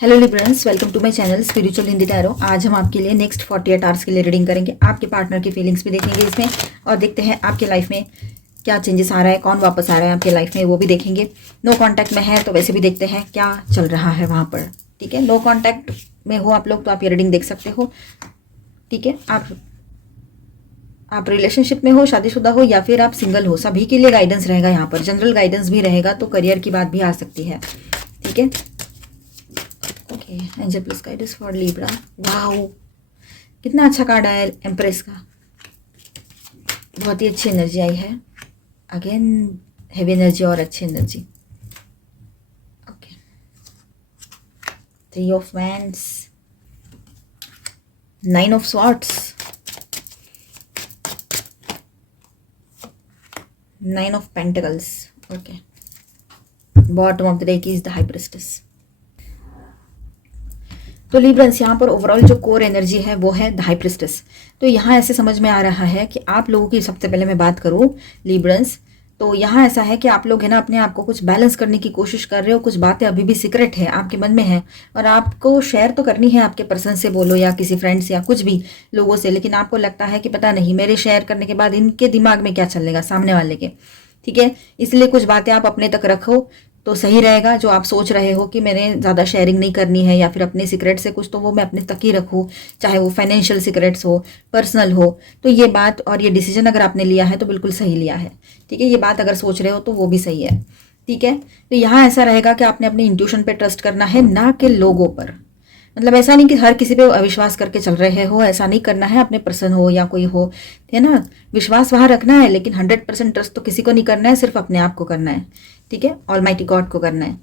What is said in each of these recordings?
Hello Librans, welcome to my channel spiritual Hindi tarot. आज हम आपके लिए नेक्स्ट 48 आवर्स के लिए रीडिंग करेंगे। आपके पार्टनर की फीलिंग्स भी देखेंगे इसमें और देखते हैं आपके लाइफ में क्या चेंजेस आ रहा है, कौन वापस आ रहा है आपके लाइफ में, वो भी देखेंगे। नो कांटेक्ट में है तो वैसे भी देखते हैं क्या चल रहा है वहाँ पर। ठीक है, नो कांटेक्ट में हो आप लोग तो आप ये रीडिंग देख सकते हो। ठीक है, आप रिलेशनशिप में हो, शादीशुदा हो या फिर आप सिंगल हो, सभी के लिए गाइडेंस रहेगा यहाँ पर। जनरल गाइडेंस भी रहेगा तो करियर की बात भी आ सकती है। ठीक है, okay angel plus guidance for Libra. Wow, कितना अच्छा कार्ड आया है एम्प्रेस का। बहुत ही अच्छी एनर्जी आई है। अगेन हैवी एनर्जी और अच्छी energy. Okay, 3 of wands, 9 of swords, 9 of pentacles. Okay, bottom of the deck is the high priestess. तो लिब्रंस यहाँ पर ओवरऑल जो कोर एनर्जी है वो है द हाई प्रिस्टेस। तो यहाँ ऐसे समझ में आ रहा है कि आप लोगों की, सबसे पहले मैं बात करूँ लिब्रंस, तो यहाँ ऐसा है कि आप लोग है ना अपने आप को कुछ बैलेंस करने की कोशिश कर रहे हो। कुछ बातें अभी भी सीक्रेट है, आपके मन में है और आपको शेयर तो करनी है आपके पर्सन से, बोलो या किसी फ्रेंड से या कुछ भी लोगों से, लेकिन आपको लगता है कि पता नहीं मेरे शेयर करने के बाद इनके दिमाग में क्या चलेगा सामने वाले के। ठीक है, इसलिए कुछ बातें आप अपने तक रखो तो सही रहेगा। जो आप सोच रहे हो कि मैंने ज़्यादा शेयरिंग नहीं करनी है या फिर अपने सीक्रेट से कुछ, तो वो मैं अपने तक ही रखूँ, चाहे वो फाइनेंशियल सीक्रेट्स हो, पर्सनल हो। तो ये बात और ये डिसीजन अगर आपने लिया है तो बिल्कुल सही लिया है। ठीक है, ये बात अगर सोच रहे हो तो वो भी सही है। ठीक है, तो यहाँ ऐसा रहेगा कि आपने अपने इंट्यूशन पे ट्रस्ट करना है, ना कि लोगों पर। मतलब ऐसा नहीं कि हर किसी पे अविश्वास करके चल रहे हो, ऐसा नहीं करना है। अपने पर्सन हो या कोई हो, है ना, विश्वास वहां रखना है, लेकिन 100% ट्रस्ट तो किसी को नहीं करना है, सिर्फ अपने आप को करना है। ठीक है, ऑलमाइटी गॉड को करना है।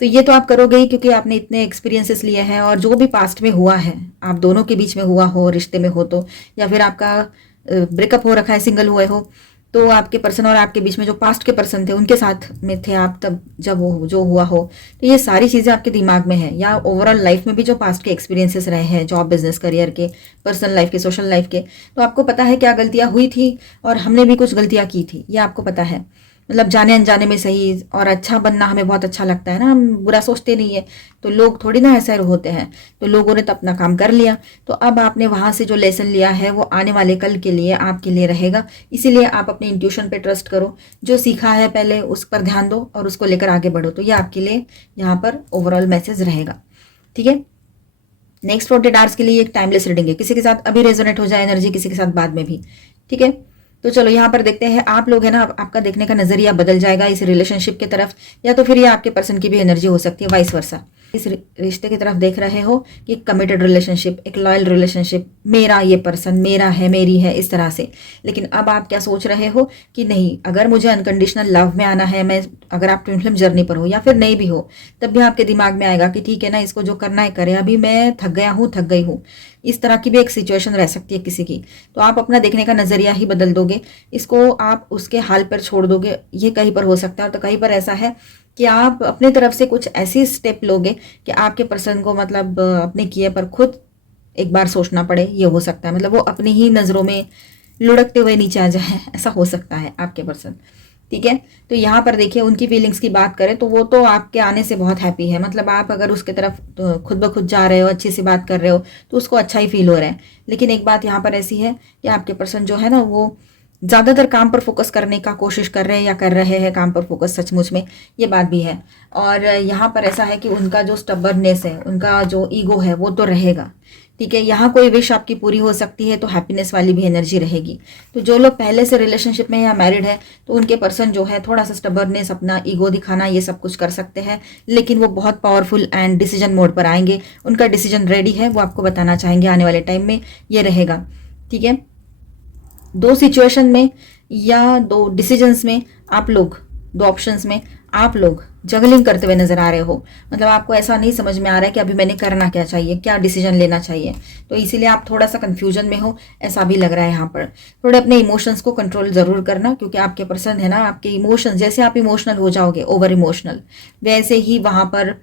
तो ये तो आप करोगे ही क्योंकि आपने इतने एक्सपीरियंसेस लिए हैं और जो भी पास्ट में हुआ है, आप दोनों के बीच में हुआ हो, रिश्ते में हो तो, या फिर आपका ब्रेकअप हो रखा है, सिंगल हुए हो, तो आपके पर्सन और आपके बीच में जो पास्ट के पर्सन थे उनके साथ में थे आप तब जब वो जो हुआ हो, तो ये सारी चीज़ें आपके दिमाग में है। या ओवरऑल लाइफ में भी जो पास्ट के एक्सपीरियंसेस रहे हैं, जॉब, बिजनेस, करियर के, पर्सनल लाइफ के, सोशल लाइफ के, तो आपको पता है क्या गलतियां हुई थी और हमने भी कुछ गलतियां की थी, ये आपको पता है। मतलब जाने अनजाने में सही, और अच्छा बनना हमें बहुत अच्छा लगता है ना, हम बुरा सोचते नहीं है। तो लोग थोड़ी ना ऐसे होते हैं। तो लोगों ने तो अपना काम कर लिया, तो अब आपने वहां से जो लेसन लिया है वो आने वाले कल के लिए आपके लिए रहेगा। इसीलिए आप अपने इंट्यूशन पे ट्रस्ट करो, जो सीखा है पहले उस पर ध्यान दो और उसको लेकर आगे बढ़ो। तो ये आपके लिए यहाँ पर ओवरऑल मैसेज रहेगा। ठीक है, नेक्स्ट 48 आवर्स के लिए एक टाइमलेस रीडिंग है। किसी के साथ अभी रेजोनेट हो जाए एनर्जी, किसी के साथ बाद में भी। ठीक है, तो चलो यहाँ पर देखते हैं। आप लोग है ना, आपका देखने का नजरिया बदल जाएगा इस रिलेशनशिप की तरफ, या तो फिर ये आपके पर्सन की भी एनर्जी हो सकती है, वाइस वर्सा। इस रिश्ते की तरफ देख रहे हो कि कमिटेड रिलेशनशिप, एक लॉयल रिलेशनशिप, मेरा ये पर्सन, मेरा है, मेरी है, इस तरह से। लेकिन अब आप क्या सोच रहे हो कि नहीं, अगर मुझे अनकंडीशनल लव में आना है, मैं, अगर आप ट्विन फ्लेम जर्नी पर हो या फिर नहीं भी हो, तब भी आपके दिमाग में आएगा कि ठीक है ना, इसको जो करना है करे, अभी मैं थक गया हूँ, थक गई हूँ। इस तरह की भी एक सिचुएशन रह सकती है किसी की। तो आप अपना देखने का नजरिया ही बदल दोगे, इसको आप उसके हाल पर छोड़ दोगे। ये कहीं पर हो सकता है, तो कहीं पर ऐसा है कि आप अपने तरफ से कुछ ऐसी स्टेप लोगे कि आपके पर्सन को, मतलब अपने किए पर खुद एक बार सोचना पड़े। ये हो सकता है, मतलब वो अपनी ही नज़रों में लुढ़कते हुए नीचे आ जाए, ऐसा हो सकता है आपके पर्सन। ठीक है, तो यहाँ पर देखिए उनकी फीलिंग्स की बात करें तो वो तो आपके आने से बहुत हैप्पी है। मतलब आप अगर उसके तरफ तो खुद ब खुद जा रहे हो, अच्छी सी बात कर रहे हो, तो उसको अच्छा ही फील हो रहा है। लेकिन एक बात यहाँ पर ऐसी है कि आपके पर्सन जो है ना, वो ज़्यादातर काम पर फोकस करने का कोशिश कर रहे हैं, या कर रहे हैं काम पर फोकस सचमुच में, ये बात भी है। और यहाँ पर ऐसा है कि उनका जो स्टबर्ननेस है, उनका जो ईगो है, वो तो रहेगा। ठीक है, यहाँ कोई विश आपकी पूरी हो सकती है, तो हैप्पीनेस वाली भी एनर्जी रहेगी। तो जो लोग पहले से रिलेशनशिप में या मैरिड है, तो उनके पर्सन जो है थोड़ा सा स्टबर्ननेस, अपना ईगो दिखाना, ये सब कुछ कर सकते हैं। लेकिन वो बहुत पावरफुल एंड डिसीजन मोड पर आएंगे। उनका डिसीजन रेडी है, वो आपको बताना चाहेंगे आने वाले टाइम में, ये रहेगा। ठीक है, दो सिचुएशन में या दो डिसीजंस में आप लोग, दो ऑप्शंस में आप लोग जगलिंग करते हुए नजर आ रहे हो। मतलब आपको ऐसा नहीं समझ में आ रहा है कि अभी मैंने करना क्या चाहिए, क्या डिसीजन लेना चाहिए। तो इसीलिए आप थोड़ा सा कंफ्यूजन में हो, ऐसा भी लग रहा है यहाँ पर। थोड़े अपने इमोशंस को कंट्रोल जरूर करना, क्योंकि आपके पर्सन है ना, आपके इमोशंस, जैसे आप इमोशनल हो जाओगे, ओवर इमोशनल, वैसे ही वहां पर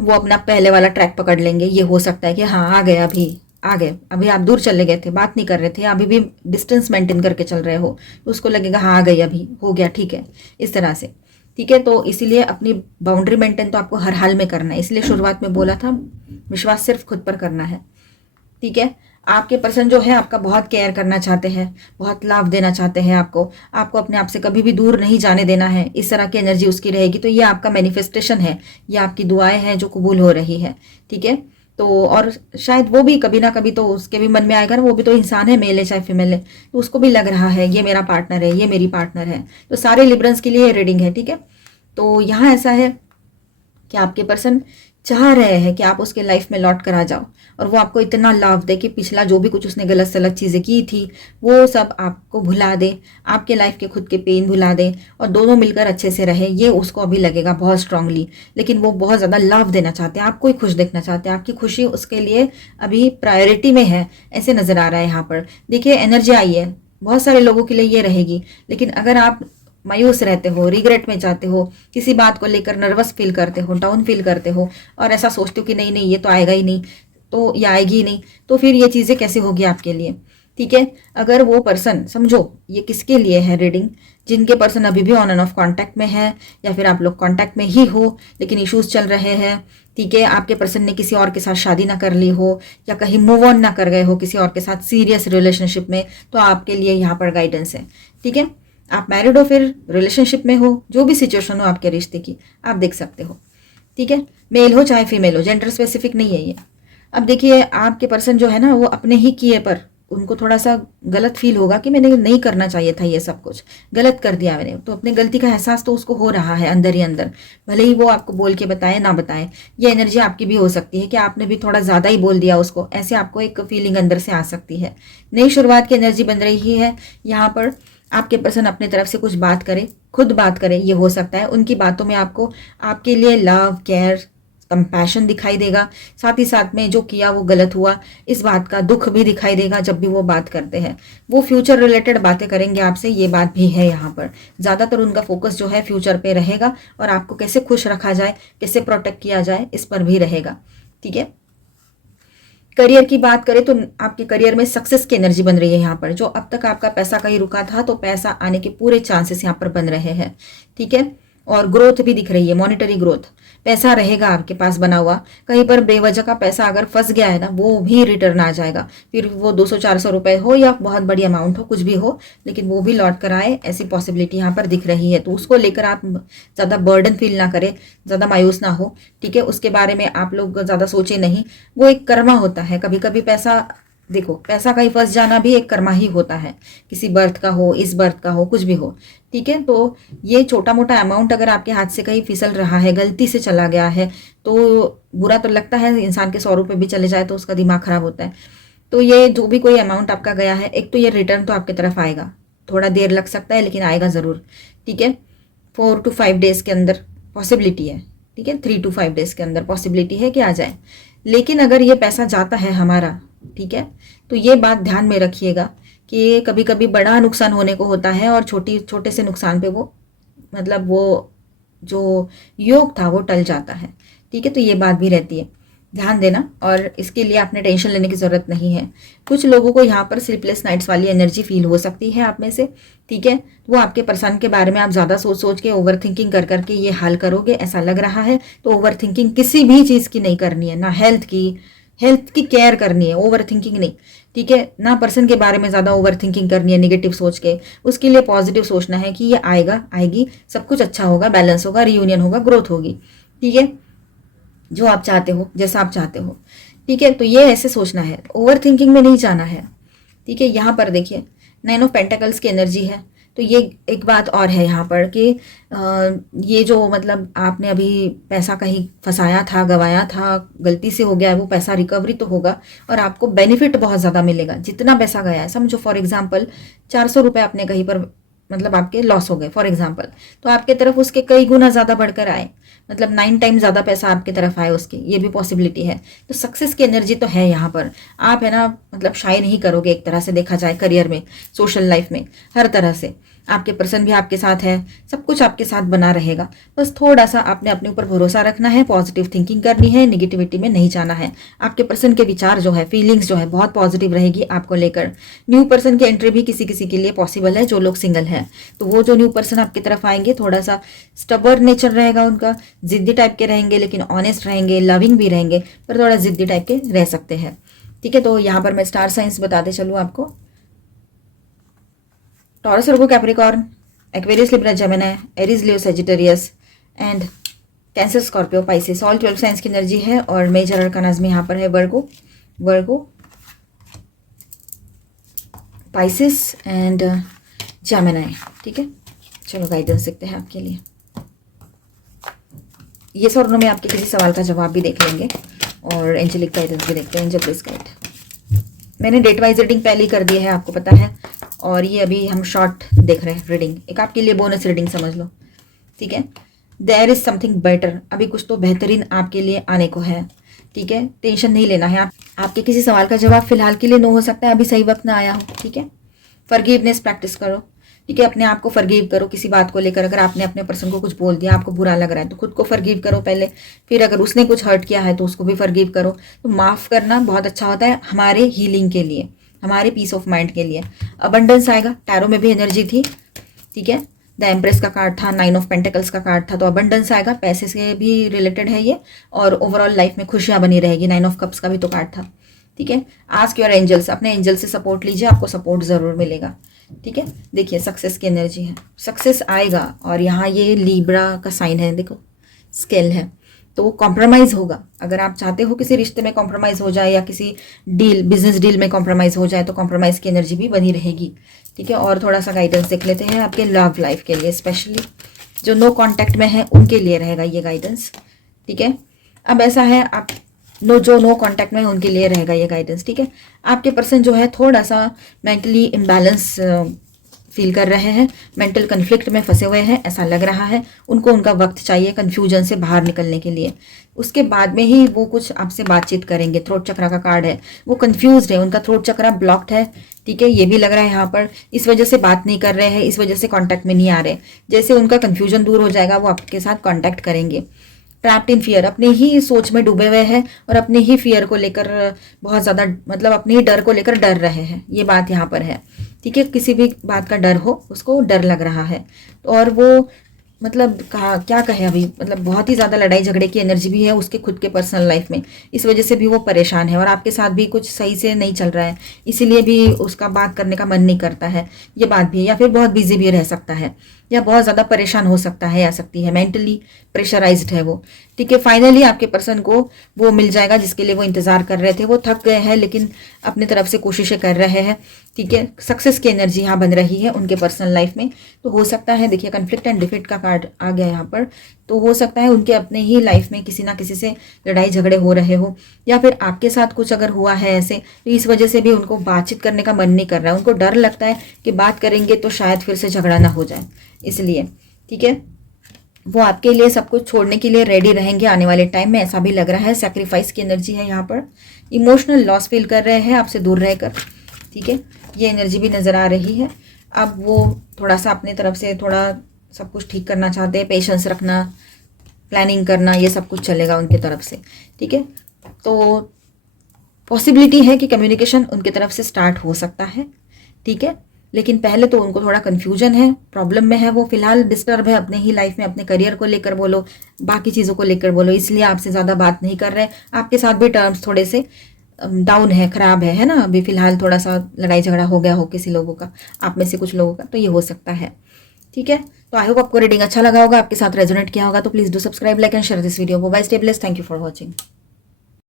वो अपना पहले वाला ट्रैक पकड़ लेंगे। ये हो सकता है कि हाँ, आ गए, अभी आ गए, अभी आप दूर चले गए थे, बात नहीं कर रहे थे, अभी भी डिस्टेंस मेंटेन करके चल रहे हो, तो उसको लगेगा हाँ आ गई, अभी हो गया, ठीक है, इस तरह से। ठीक है, तो इसीलिए अपनी बाउंड्री मेंटेन तो आपको हर हाल में करना है। इसलिए शुरुआत में बोला था विश्वास सिर्फ खुद पर करना है। ठीक है, आपके पर्सन जो है आपका बहुत केयर करना चाहते हैं, बहुत लाभ देना चाहते हैं आपको, आपको अपने आप से कभी भी दूर नहीं जाने देना है, इस तरह की एनर्जी उसकी रहेगी। तो ये आपका मैनिफेस्टेशन है, ये आपकी दुआएं हैं जो कबूल हो रही है। ठीक है, तो और शायद वो भी कभी ना कभी तो उसके भी मन में आएगा ना, वो भी तो इंसान है, मेल है चाहे फीमेल है, तो उसको भी लग रहा है ये मेरा पार्टनर है, ये मेरी पार्टनर है। तो सारे लिब्रंस के लिए रीडिंग है। ठीक है, तो यहाँ ऐसा है कि आपके पर्सन चाह रहे हैं कि आप उसके लाइफ में लौट कर आ जाओ और वो आपको इतना लाभ दे कि पिछला जो भी कुछ उसने गलत सलत चीज़ें की थी वो सब आपको भुला दे, आपके लाइफ के खुद के पेन भुला दे और दोनों मिलकर अच्छे से रहे। ये उसको अभी लगेगा बहुत स्ट्रांगली, लेकिन वो बहुत ज़्यादा लाभ देना चाहते हैं, आपको ही खुश देखना चाहते हैं, आपकी खुशी उसके लिए अभी प्रायोरिटी में है, ऐसे नज़र आ रहा है यहाँ पर। देखिए एनर्जी आई है, बहुत सारे लोगों के लिए ये रहेगी, लेकिन अगर आप मायूस रहते हो, रिग्रेट में जाते हो, किसी बात को लेकर नर्वस फील करते हो, डाउन फील करते हो और ऐसा सोचते हो कि नहीं नहीं ये तो आएगा ही नहीं, तो ये आएगी ही नहीं, तो फिर ये चीज़ें कैसे होगी आपके लिए। ठीक है, अगर वो पर्सन, समझो ये किसके लिए है रीडिंग, जिनके पर्सन अभी भी ऑन एंड ऑफ कांटेक्ट में है या फिर आप लोग कांटेक्ट में ही हो लेकिन इश्यूज चल रहे हैं। ठीक है, आपके पर्सन ने किसी और के साथ शादी ना कर ली हो या कहीं मूव ऑन ना कर गए हो किसी और के साथ सीरियस रिलेशनशिप में, तो आपके लिए यहाँ पर गाइडेंस है। ठीक है, आप मैरिड हो फिर रिलेशनशिप में हो, जो भी सिचुएशन हो आपके रिश्ते की, आप देख सकते हो। ठीक है, मेल हो चाहे फीमेल हो, जेंडर स्पेसिफिक नहीं है ये। अब देखिए आपके पर्सन जो है ना वो अपने ही किए पर उनको थोड़ा सा गलत फील होगा कि मैंने नहीं करना चाहिए था, ये सब कुछ गलत कर दिया मैंने, तो अपने गलती का एहसास तो उसको हो रहा है अंदर ही अंदर, भले ही वो आपको बोल के बताए ना बताए। ये एनर्जी आपकी भी हो सकती है कि आपने भी थोड़ा ज़्यादा ही बोल दिया उसको, ऐसे आपको एक फीलिंग अंदर से आ सकती है। नई शुरुआत की एनर्जी बन रही है यहाँ पर। आपके पर्सन अपने तरफ से कुछ बात करे, खुद बात करे, ये हो सकता है। उनकी बातों में आपको आपके लिए लव, केयर, कंपैशन दिखाई देगा, साथ ही साथ में जो किया वो गलत हुआ इस बात का दुख भी दिखाई देगा जब भी वो बात करते हैं। वो फ्यूचर रिलेटेड बातें करेंगे आपसे, ये बात भी है यहाँ पर। ज़्यादातर उनका फोकस जो है फ्यूचर पे रहेगा और आपको कैसे खुश रखा जाए, कैसे प्रोटेक्ट किया जाए, इस पर भी रहेगा। ठीक है, करियर की बात करें तो आपके करियर में सक्सेस की एनर्जी बन रही है यहाँ पर। जो अब तक आपका पैसा कहीं रुका था तो पैसा आने के पूरे चांसेस यहाँ पर बन रहे हैं। ठीक है, और ग्रोथ भी दिख रही है, मॉनिटरी ग्रोथ, पैसा रहेगा आपके पास बना हुआ। कहीं पर बेवजह का पैसा अगर फंस गया है ना वो भी रिटर्न आ जाएगा, फिर वो 200-400 रुपए हो या बहुत बड़ी अमाउंट हो, कुछ भी हो, लेकिन वो भी लौट कर आए, ऐसी पॉसिबिलिटी यहाँ पर दिख रही है। तो उसको लेकर आप ज़्यादा बर्डन फील ना करें, ज़्यादा मायूस ना हो। ठीक है, उसके बारे में आप लोग ज़्यादा सोचे नहीं, वो एक कर्मा होता है। कभी कभी पैसा, देखो पैसा कहीं फंस जाना भी एक कर्मा ही होता है, किसी बर्थ का हो, इस बर्थ का हो, कुछ भी हो। ठीक है, तो ये छोटा मोटा अमाउंट अगर आपके हाथ से कहीं फिसल रहा है, गलती से चला गया है, तो बुरा तो लगता है, इंसान के 100 रुपये भी चले जाए तो उसका दिमाग खराब होता है। तो ये जो भी कोई अमाउंट आपका गया है, एक तो ये रिटर्न तो आपकी तरफ आएगा, थोड़ा देर लग सकता है लेकिन आएगा ज़रूर। ठीक है, 4 to 5 डेज के अंदर पॉसिबिलिटी है। ठीक है, 3 to 5 डेज के अंदर पॉसिबिलिटी है कि आ जाए। लेकिन अगर ये पैसा जाता है हमारा, ठीक है, तो ये बात ध्यान में रखिएगा कि कभी कभी बड़ा नुकसान होने को होता है और छोटे से नुकसान पे वो मतलब वो जो योग था वो टल जाता है। ठीक है, तो ये बात भी रहती है, ध्यान देना, और इसके लिए आपने टेंशन लेने की ज़रूरत नहीं है। कुछ लोगों को यहाँ पर स्लीपलेस नाइट्स वाली एनर्जी फील हो सकती है आप में से। ठीक है, वो आपके पर्सन के बारे में आप ज़्यादा सोच सोच के ओवर थिंकिंग कर करके ये हाल करोगे, ऐसा लग रहा है। तो ओवर थिंकिंग किसी भी चीज़ की नहीं करनी है, ना हेल्थ की केयर करनी है, ओवर थिंकिंग नहीं। ठीक है, ना पर्सन के बारे में ज़्यादा ओवर थिंकिंग करनी है निगेटिव सोच के। उसके लिए पॉजिटिव सोचना है कि ये आएगा, आएगी, सब कुछ अच्छा होगा, बैलेंस होगा, रियूनियन होगा, ग्रोथ होगी। ठीक है, जो आप चाहते हो, जैसा आप चाहते हो। ठीक है, तो ये ऐसे सोचना है, ओवर थिंकिंग में नहीं जाना है। ठीक है, यहाँ पर देखिए 9 ऑफ पेंटिकल्स की एनर्जी है। तो ये एक बात और है यहाँ पर कि ये जो मतलब आपने अभी पैसा कहीं फंसाया था, गवाया था, गलती से हो गया है, वो पैसा रिकवरी तो होगा और आपको बेनिफिट बहुत ज़्यादा मिलेगा। जितना पैसा गया है, समझो फॉर एग्जांपल 400 रुपये आपने कहीं पर मतलब आपके लॉस हो गए फॉर एग्जांपल, तो आपके तरफ उसके कई गुना ज़्यादा बढ़कर आए, मतलब 9 टाइम ज़्यादा पैसा आपकी तरफ आए उसके, ये भी पॉसिबिलिटी है। तो सक्सेस की एनर्जी तो है यहाँ पर। आप है ना मतलब शाइन ही करोगे एक तरह से देखा जाए, करियर में, सोशल लाइफ में, हर तरह से। आपके पर्सन भी आपके साथ है, सब कुछ आपके साथ बना रहेगा। बस थोड़ा सा आपने अपने ऊपर भरोसा रखना है, पॉजिटिव थिंकिंग करनी है, निगेटिविटी में नहीं जाना है। आपके पर्सन के विचार जो है, फीलिंग्स जो है बहुत पॉजिटिव रहेगी आपको लेकर। न्यू पर्सन की एंट्री भी किसी किसी के लिए पॉसिबल है, जो लोग सिंगल हैं। तो वो जो न्यू पर्सन आपकी तरफ आएंगे, थोड़ा सा स्टबर्न नेचर रहेगा उनका, जिद्दी टाइप के रहेंगे, लेकिन ऑनेस्ट रहेंगे, लविंग भी रहेंगे, पर थोड़ा जिद्दी टाइप के रह सकते हैं। ठीक है, तो यहाँ पर मैं स्टार साइंस बताते चलूँ आपको। Taurus, Virgo, Capricorn, Aquarius, Libra, Gemini, Aries, Leo, Sagittarius and cancer, Scorpio, Pisces. All 12 science की एनर्जी है और मेजर अरकानाज में यहाँ पर है वर्गो, पाइसेस एंड जेमिनी। ठीक है, चलो गाइडेंस देखते हैं आपके लिए। ये स्वर्णों में आपके किसी सवाल का जवाब भी देख लेंगे और एंजेलिक गाइडेंस भी देखते हैं। Angel please guide. मैंने डेट वाइज रीडिंग पहले ही कर दी है, आपको पता है, और ये अभी हम शॉर्ट देख रहे हैं रीडिंग, एक आपके लिए बोनस रीडिंग समझ लो। ठीक है, देयर इज समथिंग बेटर, अभी कुछ तो बेहतरीन आपके लिए आने को है। ठीक है, टेंशन नहीं लेना है। आपके किसी सवाल का जवाब फिलहाल के लिए नो हो सकता है, अभी सही वक्त ना आया हो। ठीक है, फॉरगिवनेस प्रैक्टिस करो। ठीक है, अपने आप को फॉरगिव करो किसी बात को लेकर। अगर आपने अपने पर्सन को कुछ बोल दिया, आपको बुरा लग रहा है, तो खुद को फॉरगिव करो पहले, फिर अगर उसने कुछ हर्ट किया है तो उसको भी फॉरगिव करो। तो माफ़ करना बहुत अच्छा होता है हमारे हीलिंग के लिए, हमारे पीस ऑफ माइंड के लिए। अबंडेंस आएगा, टैरो में भी एनर्जी थी। ठीक है, द एम्प्रेस का कार्ड था, 9 ऑफ पेंटिकल्स का कार्ड था, तो अबंडेंस आएगा, पैसे से भी रिलेटेड है ये, और ओवरऑल लाइफ में खुशियां बनी रहेगी। 9 ऑफ कप्स का भी तो कार्ड था। ठीक है, आस्क योर एंजल्स, अपने एंजल से सपोर्ट लीजिए, आपको सपोर्ट ज़रूर मिलेगा। ठीक है, देखिए सक्सेस की एनर्जी है, सक्सेस आएगा। और यहाँ ये लीब्रा का साइन है, देखो स्केल है, तो कॉम्प्रोमाइज़ होगा। अगर आप चाहते हो किसी रिश्ते में कॉम्प्रोमाइज़ हो जाए या किसी डील, बिजनेस डील में कॉम्प्रोमाइज़ हो जाए, तो कॉम्प्रोमाइज़ की एनर्जी भी बनी रहेगी। ठीक है, और थोड़ा सा गाइडेंस देख लेते हैं आपके लव लाइफ के लिए, स्पेशली जो नो कॉन्टैक्ट में है उनके लिए रहेगा ये गाइडेंस। ठीक है, अब ऐसा है, आप जो नो कांटेक्ट में है उनके लिए रहेगा ये गाइडेंस। ठीक है, आपके पर्सन जो है थोड़ा सा मेंटली इम्बैलेंस फील कर रहे हैं, मेंटल कन्फ्लिक्ट में फंसे हुए हैं, ऐसा लग रहा है। उनको उनका वक्त चाहिए कन्फ्यूजन से बाहर निकलने के लिए, उसके बाद में ही वो कुछ आपसे बातचीत करेंगे। थ्रोट चक्रा का कार्ड है, वो कंफ्यूज्ड है, उनका थ्रोट चक्रा ब्लॉक्ड है। ठीक है, ये भी लग रहा है यहाँ पर, इस वजह से बात नहीं कर रहे हैं, इस वजह से कांटेक्ट में नहीं आ रहे। जैसे उनका कन्फ्यूजन दूर हो जाएगा, वो आपके साथ कांटेक्ट करेंगे। ट्रैप्ड इन फियर, अपने ही सोच में डूबे हुए हैं और अपने ही फियर को लेकर बहुत ज़्यादा, मतलब अपने ही डर को लेकर डर रहे हैं, ये बात यहाँ पर है। ठीक है, किसी भी बात का डर हो, उसको डर लग रहा है, और वो मतलब कहा क्या कहे अभी, मतलब बहुत ही ज़्यादा लड़ाई झगड़े की एनर्जी भी है उसके खुद के पर्सनल लाइफ में, इस वजह से भी वो परेशान है। और आपके साथ भी कुछ सही से नहीं चल रहा है, इसीलिए भी उसका बात करने का मन नहीं करता है, ये बात भी है। या फिर बहुत बिजी भी रह सकता है, या बहुत ज़्यादा परेशान हो सकता है, आ सकती है, मेंटली प्रेशराइज्ड है वो। ठीक है, फाइनली आपके पर्सन को वो मिल जाएगा जिसके लिए वो इंतज़ार कर रहे थे। वो थक गए हैं लेकिन अपनी तरफ से कोशिशें कर रहे हैं। ठीक है, सक्सेस की एनर्जी यहाँ बन रही है उनके पर्सनल लाइफ में। तो हो सकता है, देखिए कन्फ्लिक्ट एंड डिफीट का कार्ड आ गया यहाँ पर, तो हो सकता है उनके अपने ही लाइफ में किसी ना किसी से लड़ाई झगड़े हो रहे हो, या फिर आपके साथ कुछ अगर हुआ है ऐसे, तो इस वजह से भी उनको बातचीत करने का मन नहीं कर रहा है। उनको डर लगता है कि बात करेंगे तो शायद फिर से झगड़ा ना हो जाए, इसलिए। ठीक है, वो आपके लिए सब कुछ छोड़ने के लिए रेडी रहेंगे आने वाले टाइम में, ऐसा भी लग रहा है। सैक्रिफाइस की एनर्जी है यहाँ पर, इमोशनल लॉस फील कर रहे हैं आपसे दूर रहकर। ठीक है, ये एनर्जी भी नज़र आ रही है। अब वो थोड़ा सा अपनी तरफ से थोड़ा सब कुछ ठीक करना चाहते हैं, पेशेंस रखना, प्लानिंग करना, ये सब कुछ चलेगा उनकी तरफ से। ठीक है, तो पॉसिबिलिटी है कि कम्युनिकेशन उनकी तरफ से स्टार्ट हो सकता है। ठीक है, लेकिन पहले तो उनको थोड़ा कन्फ्यूजन है, प्रॉब्लम में है, वो फिलहाल डिस्टर्ब है अपने ही लाइफ में, अपने करियर को लेकर बोलो, बाकी चीज़ों को लेकर बोलो, इसलिए आपसे ज़्यादा बात नहीं कर रहे। आपके साथ भी टर्म्स थोड़े से डाउन है, खराब है ना, अभी फिलहाल थोड़ा सा लड़ाई झगड़ा हो गया हो किसी लोगों का, आप में से कुछ लोगों का, तो ये हो सकता है। ठीक है, तो आई होप आपको रीडिंग अच्छा लगा होगा, आपके साथ रेजोनेट किया होगा, तो please do subscribe, like and share this video. Bye, stay blessed, thank you for watching.